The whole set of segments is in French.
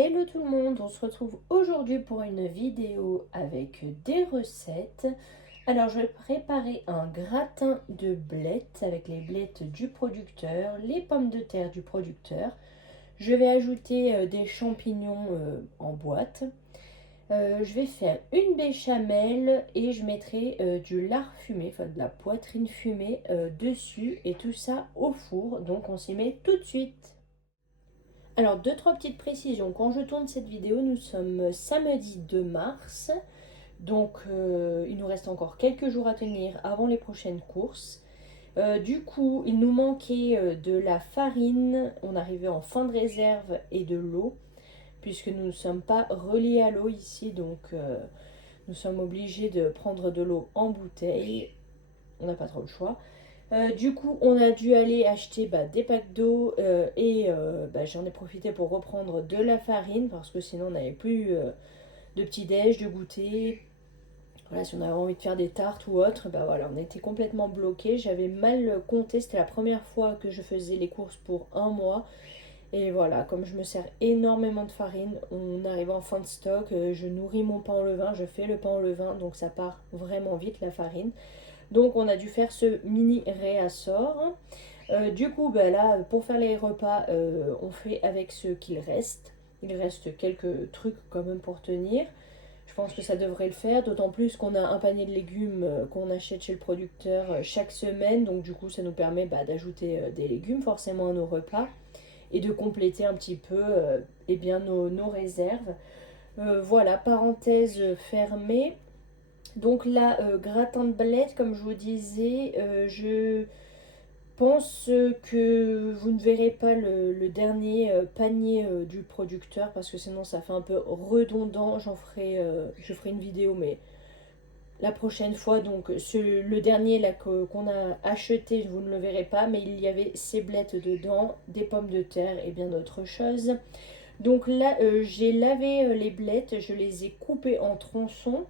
Hello tout le monde, on se retrouve aujourd'hui pour une vidéo avec des recettes. Alors je vais préparer un gratin de blettes avec les blettes du producteur, les pommes de terre du producteur. Je vais ajouter des champignons en boîte. Je vais faire une béchamel et je mettrai du lard fumé, enfin de la poitrine fumée dessus et tout ça au four. Donc on s'y met tout de suite. Alors, deux, trois petites précisions. Quand je tourne cette vidéo, nous sommes samedi 2 mars. Donc, il nous reste encore quelques jours à tenir avant les prochaines courses. Du coup, il nous manquait de la farine. On arrivait en fin de réserve et de l'eau, puisque nous ne sommes pas reliés à l'eau ici. Donc, nous sommes obligés de prendre de l'eau en bouteille. On n'a pas trop le choix. Du coup, on a dû aller acheter des packs d'eau et j'en ai profité pour reprendre de la farine parce que sinon on n'avait plus de petit-déj, de goûter. Voilà, si on avait envie de faire des tartes ou autre, voilà, on était complètement bloqué. J'avais mal compté, c'était la première fois que je faisais les courses pour un mois. Et voilà, comme je me sers énormément de farine, on arrive en fin de stock. Je nourris mon pain au levain, je fais le pain au levain, donc ça part vraiment vite la farine. Donc on a dû faire ce mini réassort. Du coup, là, pour faire les repas, on fait avec ce qu'il reste. Il reste quelques trucs quand même pour tenir. Je pense que ça devrait le faire, d'autant plus qu'on a un panier de légumes qu'on achète chez le producteur chaque semaine. Donc du coup, ça nous permet d'ajouter des légumes forcément à nos repas et de compléter un petit peu nos réserves. Voilà, parenthèse fermée. Donc là, gratin de blettes, comme je vous disais, je pense que vous ne verrez pas le dernier panier du producteur parce que sinon ça fait un peu redondant. Je ferai une vidéo, mais la prochaine fois. Donc le dernier là qu'on a acheté, vous ne le verrez pas, mais il y avait ces blettes dedans, des pommes de terre et bien d'autres choses. Donc là, j'ai lavé les blettes, je les ai coupées en tronçons.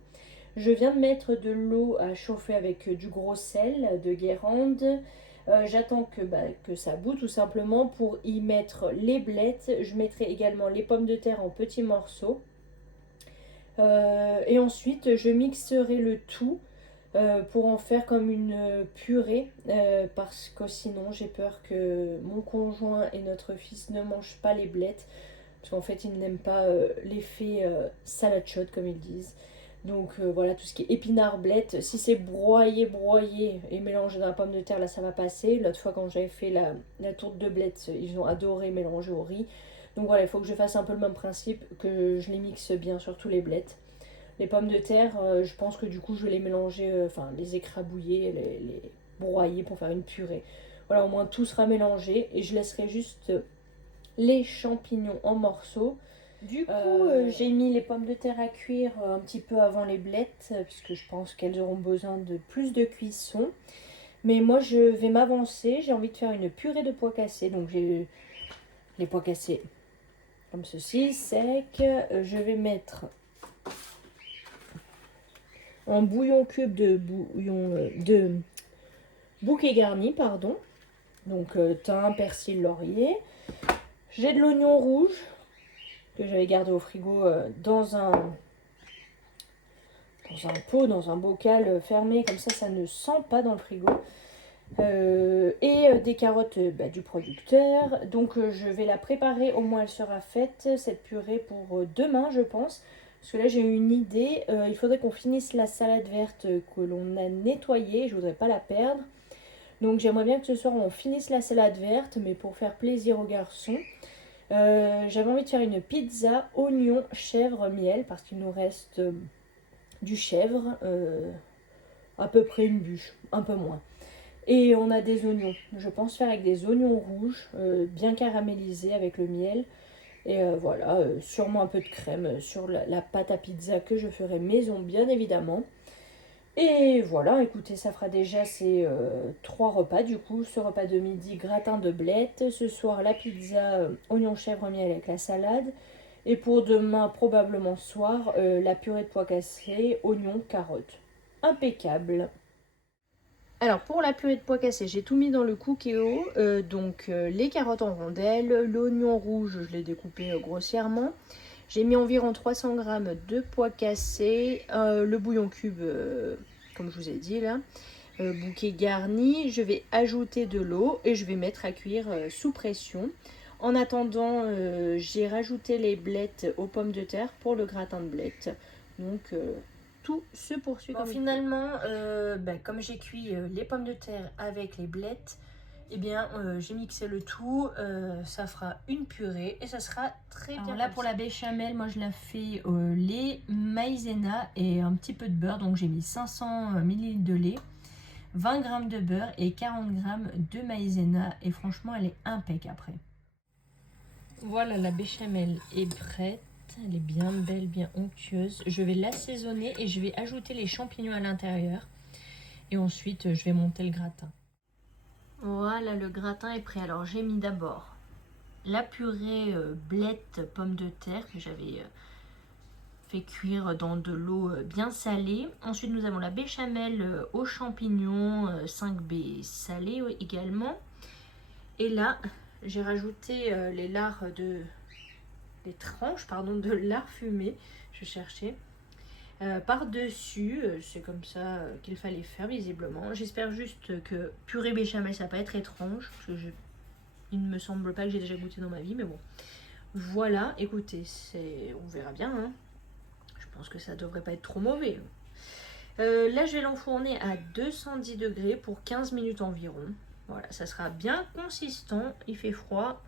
Je viens de mettre de l'eau à chauffer avec du gros sel de Guérande. J'attends que ça bout tout simplement pour y mettre les blettes. Je mettrai également les pommes de terre en petits morceaux. Et ensuite, je mixerai le tout pour en faire comme une purée. Parce que sinon, j'ai peur que mon conjoint et notre fils ne mangent pas les blettes. Parce qu'en fait, ils n'aiment pas l'effet salade chaude, comme ils disent. Donc voilà, tout ce qui est épinards, blettes, si c'est broyé et mélangé dans la pomme de terre, là ça va passer. L'autre fois quand j'avais fait la tourte de blettes, ils ont adoré mélanger au riz. Donc voilà, il faut que je fasse un peu le même principe, que je les mixe bien sur tous les blettes. Les pommes de terre, je pense que du coup je vais les mélanger, les écrabouiller, les broyer pour faire une purée. Voilà, au moins tout sera mélangé et je laisserai juste les champignons en morceaux. Du coup, j'ai mis les pommes de terre à cuire un petit peu avant les blettes, puisque je pense qu'elles auront besoin de plus de cuisson. Mais moi, je vais m'avancer. J'ai envie de faire une purée de pois cassés. Donc, j'ai les pois cassés comme ceci, secs. Je vais mettre un bouillon cube de bouquet garni, pardon. Donc, thym, persil, laurier. J'ai de l'oignon rouge que j'avais gardé au frigo dans un pot, dans un bocal fermé, comme ça ne sent pas dans le frigo. Des carottes du producteur. Donc je vais la préparer, au moins elle sera faite, cette purée pour demain je pense. Parce que là j'ai eu une idée, il faudrait qu'on finisse la salade verte que l'on a nettoyée, je voudrais pas la perdre. Donc j'aimerais bien que ce soir on finisse la salade verte, mais pour faire plaisir aux garçons. J'avais envie de faire une pizza oignon, chèvre, miel, parce qu'il nous reste du chèvre, à peu près une bûche, un peu moins. Et on a des oignons. Je pense faire avec des oignons rouges, bien caramélisés avec le miel. Et voilà, sûrement un peu de crème sur la pâte à pizza que je ferai maison, bien évidemment. Et voilà, écoutez, ça fera déjà ces 3 repas du coup. Ce repas de midi, gratin de blettes. Ce soir, la pizza oignon chèvre miel avec la salade. Et pour demain, probablement ce soir, la purée de pois cassés, oignons, carottes. Impeccable. Alors pour la purée de pois cassés, j'ai tout mis dans le Cookéo, les carottes en rondelles, l'oignon rouge, je l'ai découpé grossièrement. J'ai mis environ 300 g de pois cassés, le bouillon cube, comme je vous ai dit là, bouquet garni. Je vais ajouter de l'eau et je vais mettre à cuire sous pression. En attendant, j'ai rajouté les blettes aux pommes de terre pour le gratin de blettes. Donc tout se poursuit. Bon, finalement, comme j'ai cuit les pommes de terre avec les blettes, j'ai mixé le tout. Ça fera une purée et ça sera très bien. Alors là, pour la béchamel, moi je la fais au lait, maïzena et un petit peu de beurre. Donc j'ai mis 500 ml de lait, 20 g de beurre et 40 g de maïzena. Et franchement, elle est impeccable après. Voilà, la béchamel est prête. Elle est bien belle, bien onctueuse. Je vais l'assaisonner et je vais ajouter les champignons à l'intérieur. Et ensuite, je vais monter le gratin. Voilà, le gratin est prêt. Alors, j'ai mis d'abord la purée blettes pommes de terre que j'avais fait cuire dans de l'eau bien salée. Ensuite, nous avons la béchamel aux champignons 5B salée également. Et là, j'ai rajouté les tranches de lard fumé, je cherchais, par-dessus. C'est comme ça qu'il fallait faire visiblement. J'espère juste que purée béchamel ça va pas être étrange, parce que il ne me semble pas que j'ai déjà goûté dans ma vie, mais bon. Voilà, écoutez, on verra bien, hein. Je pense que ça devrait pas être trop mauvais. Là, je vais l'enfourner à 210 degrés pour 15 minutes environ. Voilà, ça sera bien consistant. Il fait froid,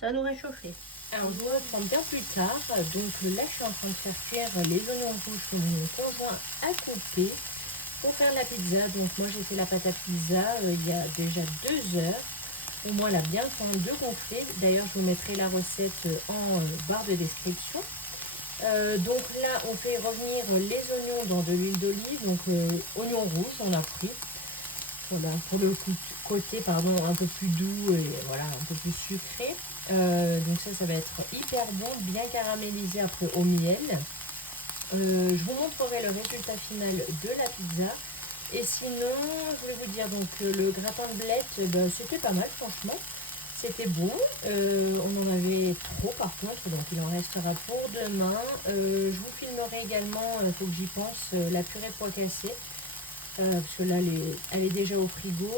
ça va nous réchauffer. Alors, je vous reprends bien plus tard. Donc là, je suis en train de faire cuire les oignons rouges que mon conjoint a coupés pour faire la pizza. Donc moi, j'ai fait la pâte à pizza il y a déjà 2 heures. Au moins, elle a bien le temps de gonfler. D'ailleurs, je vous mettrai la recette en barre de description. Donc là, on fait revenir les oignons dans de l'huile d'olive. Donc oignons rouges, on a pris. Voilà, pour le côté un peu plus doux et voilà, un peu plus sucré. Donc ça va être hyper bon, bien caramélisé après au miel. Je vous montrerai le résultat final de la pizza. Et sinon, je voulais vous dire, donc le gratin de blettes, c'était pas mal franchement. C'était bon. On en avait trop par contre, donc il en restera pour demain. Je vous filmerai également, il faut que j'y pense, la purée de pois cassés. Parce que là, elle est déjà au frigo.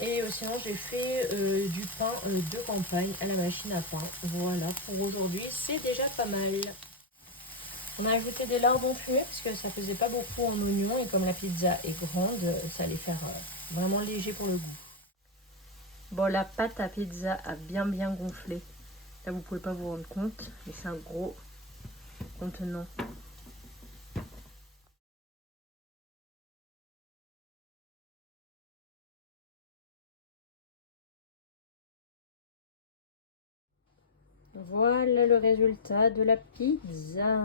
Et sinon, j'ai fait du pain de campagne à la machine à pain. Voilà, pour aujourd'hui, c'est déjà pas mal. On a ajouté des lardons fumés parce que ça faisait pas beaucoup en oignon. Et comme la pizza est grande, ça allait faire vraiment léger pour le goût. Bon, la pâte à pizza a bien gonflé. Là, vous pouvez pas vous rendre compte, mais c'est un gros contenant. Voilà le résultat de la pizza.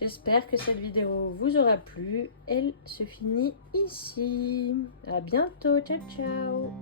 J'espère que cette vidéo vous aura plu. Elle se finit ici. À bientôt. Ciao, ciao.